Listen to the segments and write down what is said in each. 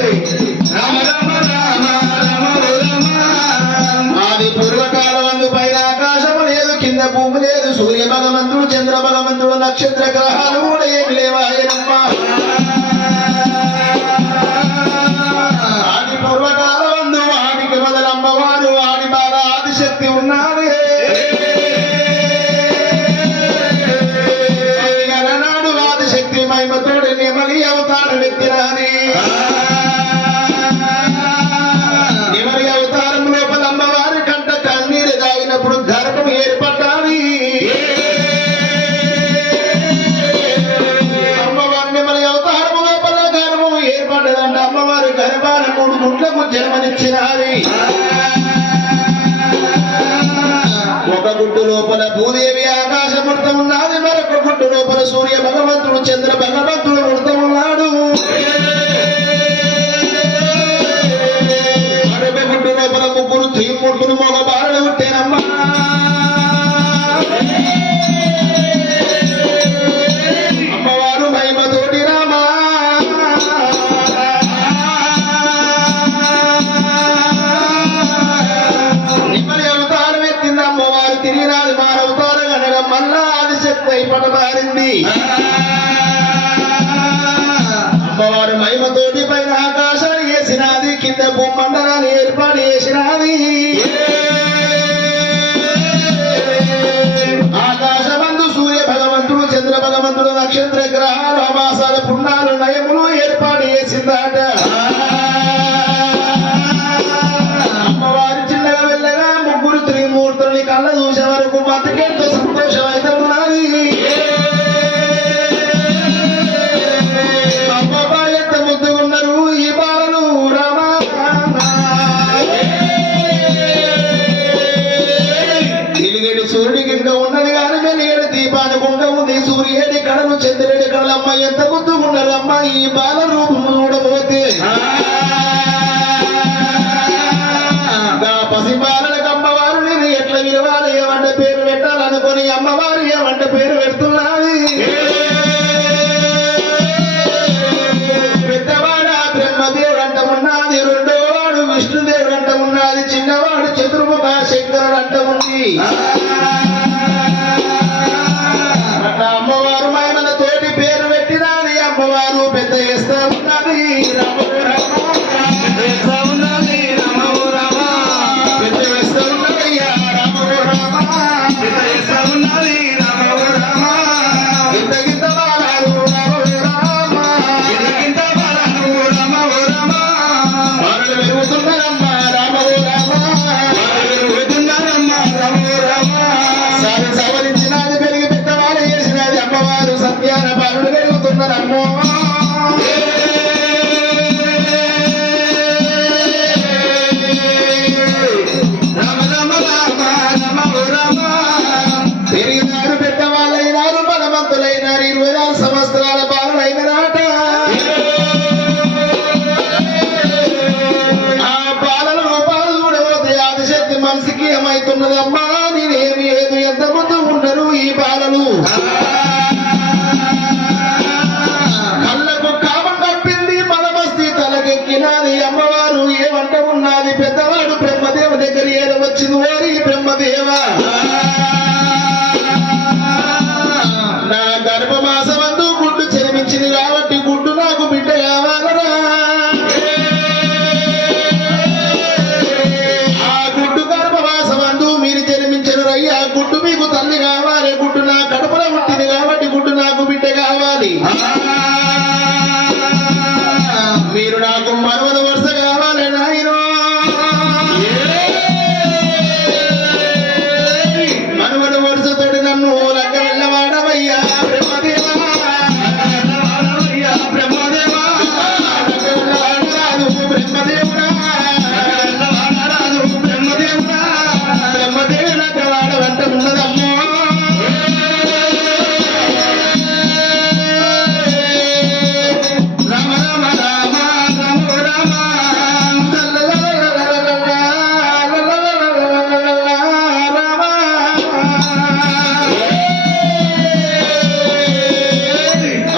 రామ రామ రామ రామ రామ ఆది పూర్వకాలమందు పైన ఆకాశము లేదు కింద భూమి లేదు సూర్య భగవంతుడు చంద్ర భగవంతుడు నక్షత్ర గ్రహాలు కూడా ఏమి లేవాయనమ్మ ఆది పూర్వకాలమందు ఆదికి మొదలమ్మవారు ఆది బాల ఆదిశక్తి ఉన్నది నాడు ఆదిశక్తి మహిమతోడి నెమలి అవతారం ఎత్తినాని నెమలి అవతారం లోపల అమ్మవారి కంట కన్నీరు దాగినప్పుడు గర్భం ఏర్పడ్డాది అమ్మవారి నెమలి అవతారము లోపల గర్భం ఏర్పడ్డదంట అమ్మవారి గర్భాన 3 గుడ్లకు జన్మనిచ్చినాది ఒక గుడ్డు లోపల భూదేవి ఆకాశం ఉడత ఉన్నది మరొక గుడ్డు లోపల సూర్య భగవంతుడు చంద్ర భగవంతుడు ఉడత ఉన్నాడు మరొక గుడ్డు లోపల ముగ్గురు తీర్ముడులు మగ బాలలు పుట్టేనమ్మా అమ్మవారు మహిమతోటి రామా నిమ్మలి అవతారం ఎత్తింది అమ్మవారు తిరిగినాది మానవతారం అనగా మళ్ళా ఆదిశక్తి పడబారింది అమ్మవారు మహిమతోటి పైన ఆకాశాన్ని వేసినది కింద భూమండలాన్ని ఏర్పాటు చేసినది ఆకాశమందు సూర్య భగవంతుడు చంద్ర భగవంతుడు నక్షత్ర గ్రహాలు అమాసాల పుణ్యాలు నయములు ఏర్పాటు చేసిందట అమ్మవారి చిన్నగా వెళ్ళగా ముగ్గురు త్రిమూర్తుల్ని కళ్ళ చూసే వరకు మతకెంతో సంతోషం అయితే ఉన్నది అమ్మమ్మ ఎంత ముద్దుగున్నారు ఈ బాలలు రామా వెలిగేటి సూర్యుడికి ఇంకా ఉన్నది కానీ వెలిగేటి దీపానికి ఇంకా ఉంది సూర్యుడి కళలు చంద్రుడి కళలు అమ్మ ఎంత ముద్దుగున్నారు అమ్మ ఈ బాల రూపం చూడబోతే పసిబాలలకు అమ్మవారు నేను ఎట్లా విలువాలి ఏమంటే పేరు పెట్టాలనుకొని అమ్మవారు ఏమంటే పేరు పెడుతున్నది పెద్దవాడు బ్రహ్మదేవుడు అంట ఉన్నది రెండో వాడు విష్ణుదేవుడు అంట ఉన్నది చిన్నవాడు చతుర్ముఖ శంకరుడు అంట ఉంది అమ్మవారు మహిమల తోటి పేరు పెట్టినది అమ్మవారు పెద్ద చేస్తా ఉన్నది సవరించినది పెరిగి పెద్దవాళ్ళు చేసినది అమ్మవారు సత్యాన బాలుడు పెరుగుతున్నారమ్మో పెరిగినారు పెద్దవాళ్ళైనారు బలవంతులైనారు 24 సంవత్సరాల బాలుడైన నాట ఆ బాలల రూపాలు చూడబోతే ఆదిశక్తి మనసుకి ఏమైతున్నది అమ్మా నేనేమి ఏదు ఎంత ముందు ఉన్నారు ఈ బాలలు కళ్ళకు కామం కప్పింది మనమస్తి తలకెక్కినది అమ్మవారు ఏమంట ఉన్నది పెద్దవాడు బ్రహ్మదేవ దగ్గర ఏదో వచ్చింది ఓరి బ్రహ్మదేవ నా గర్భమాసమందు గుడ్డు జన్మించింది కాబట్టి గుడ్డు నాకు బిడ్డ కావాలరా ఆ గుడ్డు గర్భమాసమందు మీరు జన్మించిన రయ్యా గుడ్డు మీకు తల్లి కావాలి గుడ్డు నా కడుపులో పుట్టింది కాబట్టి గుడ్డు నాకు బిడ్డ కావాలి మీరు నాకు మరొక వరుస కావాలి నాయనో మనవడు వరుసతోటి నన్ను లగ్గ వెళ్ళవాడవయ్యా బ్రహ్మదేవా బ్రహ్మదేవా బ్రహ్మదేవుడా బ్రహ్మదేవుడా బ్రహ్మదేవుడు లగ్గ వాడవంట ఉన్నదమ్మో రామ రామ రామ రామ రామ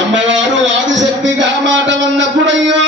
అమ్మవారు ఆదిశక్తిగా మాట అన్నప్పుడయ్యో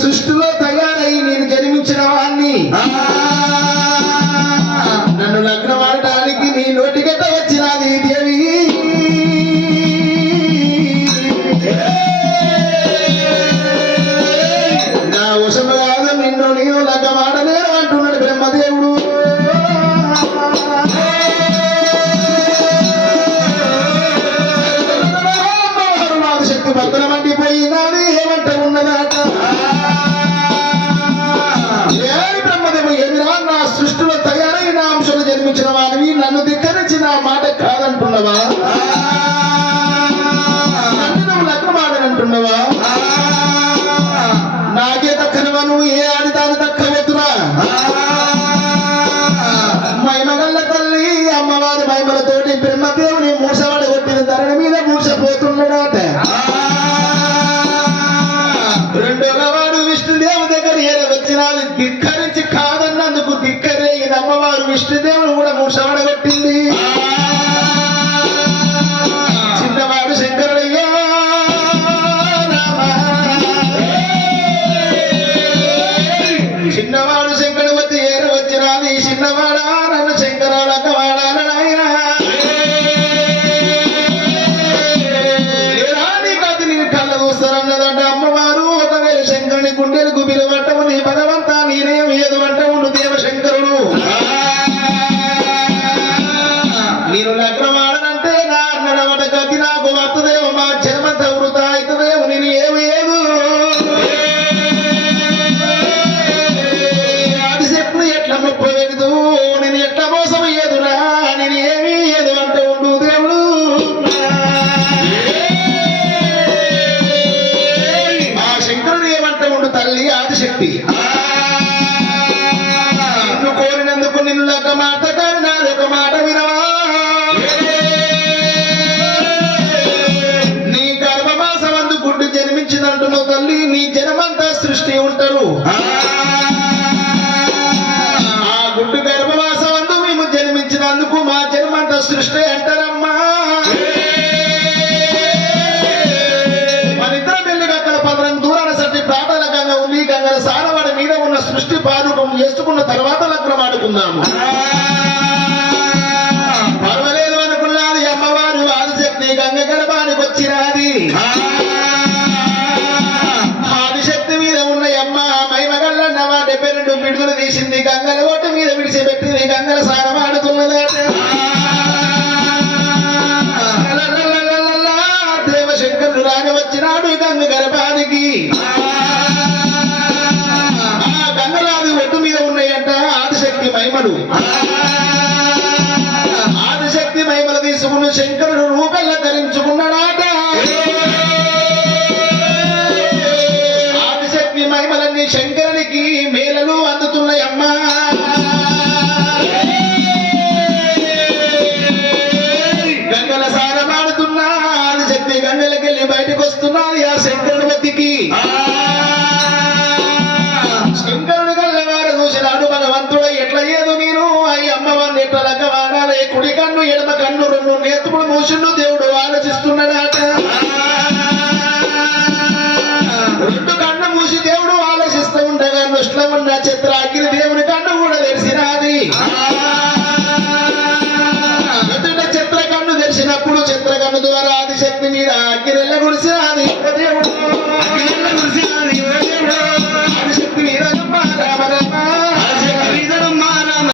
సృష్టిలో తయారై నేను జన్మించిన వాణ్ణి నన్ను లగ్నం ఆడటానికి నీ నోటిగట్ట వచ్చినది దేవి నా వశము కాదు నిన్ను నేను లగ్నం ఆడలేను అంటున్నాడు బ్రహ్మదేవుడు శక్తి భక్తుల మండిపోయినది ఏమంట ఉన్నదాట నా సృష్టిలో తయారై నా అంశాలు జన్మించిన వారివి నన్ను ధిక్కరించి నా మాట కాదంటున్నవా నన్ను నువ్వు లగ్నమాడనంటున్నవా నాకే దక్కనవా నువ్వు ఏ ఆడిదాన్ని దక్కవద్దురా మైమగల్ల తల్లి అమ్మవారి మైమలతోటి బ్రహ్మదేవుని మూసవాడ కొట్టిన ధరణ మీద మూసపోతున్నాడట రెండవ వాడు విష్ణుదేవుని దగ్గర వచ్చినాది ధిక్కరించి కాదన్నందుకు ధిక్కరే అమ్మవారు విష్ణుదేవుని కూడా మూసవడగొట్టింది చిన్నవాడు శంకరుడయ్యా చిన్నవాడు శంకరుడు వచ్చి వచ్చినాది చిన్నవాడా నన్ను శంకరాడక్కవాడా కళ్ళ చూస్తారన్నదంట అమ్మవారు ఒకవేళ శంకరుని గుండెలు గుబిలు పట్టము నీ భగవంతా నేనేం ఏదో అంటవు దేవశంకరుడు నేను లగ్నమాడనంటే నా అన్నడమట గతి నాకు వత్తదేమో మా జన్మంత వృత అవుతుందేమో నేను ఏమి ఏదు ఆదిశక్తిని ఎట్లా ముప్పవేదు నేను ఎట్లా మోసం ఏదురా నేను ఏమి ఏదు అంటే ఉండు దేవుడు ఆ శంకరుడు ఏమంటే ఉండు తల్లి ఆదిశక్తి నిన్ను కోరినందుకు నిన్ను లగ్గ మాట కానీ నాదొక మాట వినవా నీ గర్భమాసమందు గుడ్డు జన్మించిందంటున్నావు తల్లి నీ జన్మంతా సృష్టి ఉంటారు ఆ గుడ్డు గర్భమాసమందు మేము జన్మించినందుకు మా జన్మంతా సృష్టి అంటారమ్మా మనిద్దరం వెళ్ళి అక్కడ 11 దూరాల సట్టి ప్రాణాల గంగ ఉంది గంగల సారవాడి మీద ఉన్న సృష్టి పారూపం చేసుకున్న తర్వాత లగ్నం ఆడుకుందాము పర్వాలేదు అనుకున్నది అమ్మవారు ఆదిశక్తి గంగ గర్భానికి వచ్చినది ఆదిశక్తి మీద ఉన్న అమ్మ మైమగల్లన్న 72 పిడుగులు తీసింది గంగల ఓటు మీద విడిచిపెట్టింది గంగల సారం ఆడుతున్నదట దేవశంకరుడు రాని వచ్చినాడు గంగ గర్భానికి ఆ గంగలాది ఒట్టు మీద ఉన్నాయంట ఆదిశక్తి మహిమలు ఆదిశక్తి మహిమలు తీసుకున్న శంకరుడు రూపల్ల ధరించుకున్నాడాట ఆదిశక్తి మహిమలన్నీ శంకరుడు